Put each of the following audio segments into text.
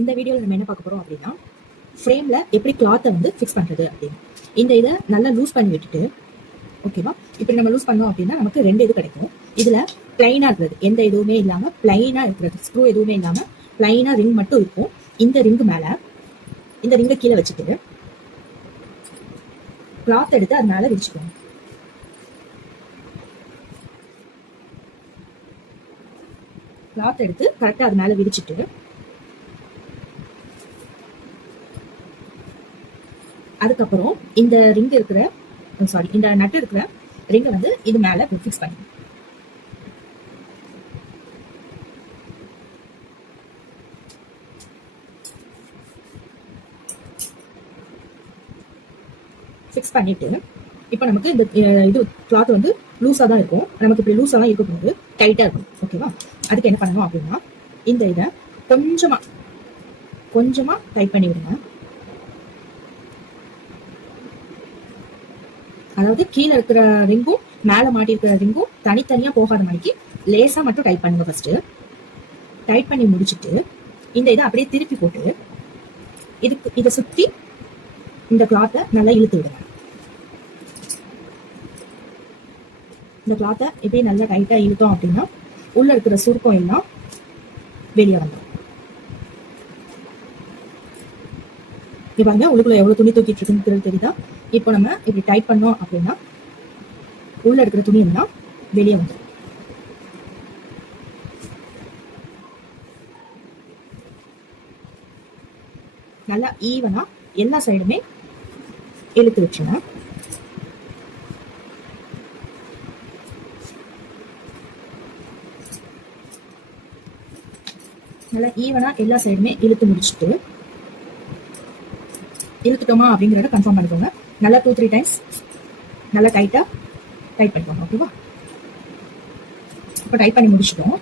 இந்த வீடியோவில் நம்ம என்ன பார்க்க போறோம் அப்படின்னா, ஃப்ரேம்ல எப்படி கிளாத்தை வந்து ஃபிக்ஸ் பண்றது அப்படின்னு. இந்த இதை நல்லா லூஸ் பண்ணி விட்டுட்டு, ஓகேவா, இப்படி நம்ம லூஸ் பண்ணோம் அப்படின்னா நமக்கு ரெண்டு இது கிடைக்கும். இதுல பிளைனா இருக்கிறது, எந்த இதுவுமே இல்லாம பிளைனா இருக்கிறது, ஸ்க்ரூ எதுவுமே இல்லாம பிளைனா ரிங் மட்டும் இருக்கும். இந்த ரிங்கு மேல இந்த ரிங்கை கீழே வச்சுட்டு கிளாத் எடுத்து அது மேல விரிச்சுக்கணும். கிளாத் எடுத்து கரெக்டா அது மேல விரிச்சுட்டு அதுக்கப்புறம் இந்த ரிங் இருக்கிற இந்த நட்டு இருக்கிற ரிங்கை வந்து இது மேல ஃபிக்ஸ் பண்ணி ஃபிக்ஸ் பண்ணிட்டு, இப்போ நமக்கு இந்த இது கிளாத் வந்து லூஸா தான் இருக்கும். நமக்கு இப்படி லூஸா தான் இருக்கும்போது டைட்டா இருக்கும். ஓகேவா, அதுக்கு என்ன பண்ணணும் அப்படின்னா, இந்த இதை கொஞ்சமா டைட் பண்ணி விடுங்க. அதாவது கீழே இருக்கிற ரிங்கும் மேல மாட்டி இருக்கிற ரிங்கும் தனித்தனியா போகாத மாதிரிக்கு லேசா மட்டும் டைட் பண்ணுங்க. ஃபர்ஸ்ட் டைட் பண்ணி முடிச்சுட்டு இந்த இதை அப்படியே திருப்பி போட்டு இதை சுத்தி இந்த கிளாத்தை நல்லா இழுத்து விடுங்க. இந்த கிளாத்தை இப்படியே நல்லா டைட்டா இழுத்தோம் அப்படின்னா உள்ள இருக்கிற சுருக்கம் எல்லாம் வெளியே வந்துடும். பாருங்க, உள்ளுக்குள்ள எவ்வளவு துணி தூக்கிட்டு இருக்குன்னு தெரியுதா? இப்போ நம்ம இப்படி டைட் பண்ணோம் அப்படின்னா உள்ள இருக்கிற துணி எல்லாம் வெளியே வந்துடும். நல்லா ஈவனா எல்லா சைடுமே இழுத்து வச்சுங்க. நல்லா ஈவனா எல்லா சைடுமே இழுத்து முடிச்சுட்டு, இழுத்துட்டோமா அப்படிங்கறத கன்ஃபார்ம் பண்ணிக்கோங்க. நல்லா 2-3 டைம்ஸ் நல்லா டைட் பண்ணிக்கோங்க. ஓகேவா, இப்போ டைட் பண்ணி முடிச்சிட்டோம்.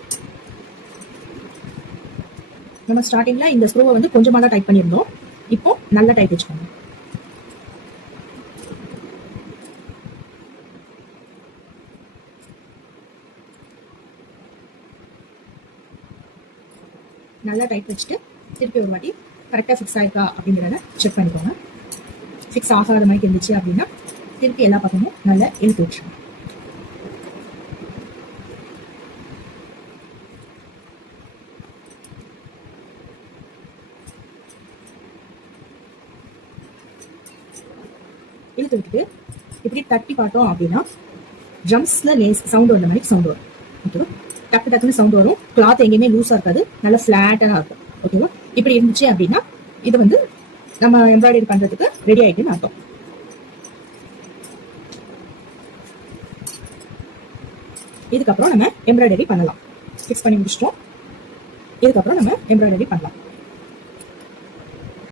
நம்ம ஸ்டார்டிங்ல இந்த ஸ்க்ரூவை வந்து கொஞ்சமா தான் டைட் பண்ணியிருந்தோம். இப்போ நல்லா டைட் வச்சுக்கோங்க. நல்லா டைட் வச்சுட்டு திருப்பி ஒரு வாட்டி கரெக்டாக ஃபிக்ஸ் ஆயிருக்கா அப்படிங்கிறத செக் பண்ணிக்கோங்க. ஃபிக்ஸ் ஆகாத மாதிரி இருந்துச்சு அப்படின்னா திருப்பி எல்லா பக்கமும் நல்லா இழுத்து வச்சுருங்க. இழுத்து விட்டுட்டு இப்படி தட்டி பார்த்தோம் அப்படின்னா ட்ரம்ஸ்ல சவுண்ட் வந்த மாதிரி சவுண்ட் வரும். ஓகேவா, டக்கு டக்குன்னு சவுண்ட் வரும். கிளாத் எங்கேயுமே லூஸா இருக்காது, நல்லா ஃபிளாட்டா இருக்கும். ஓகேவா, இப்படி இருந்துச்சு அப்படின்னா இது வந்து நம்ம எம்ப்ராய்டரி பண்றதுக்கு ரெடி ஆயிட்டுன்னு அர்த்தம். இதுக்கப்புறம் நம்ம எம்ப்ராய்டரி பண்ணலாம். ஃபிக்ஸ் பண்ணி முடிச்சிட்டோம். இதுக்கப்புறம் நம்ம எம்ப்ராய்டரி பண்ணலாம்.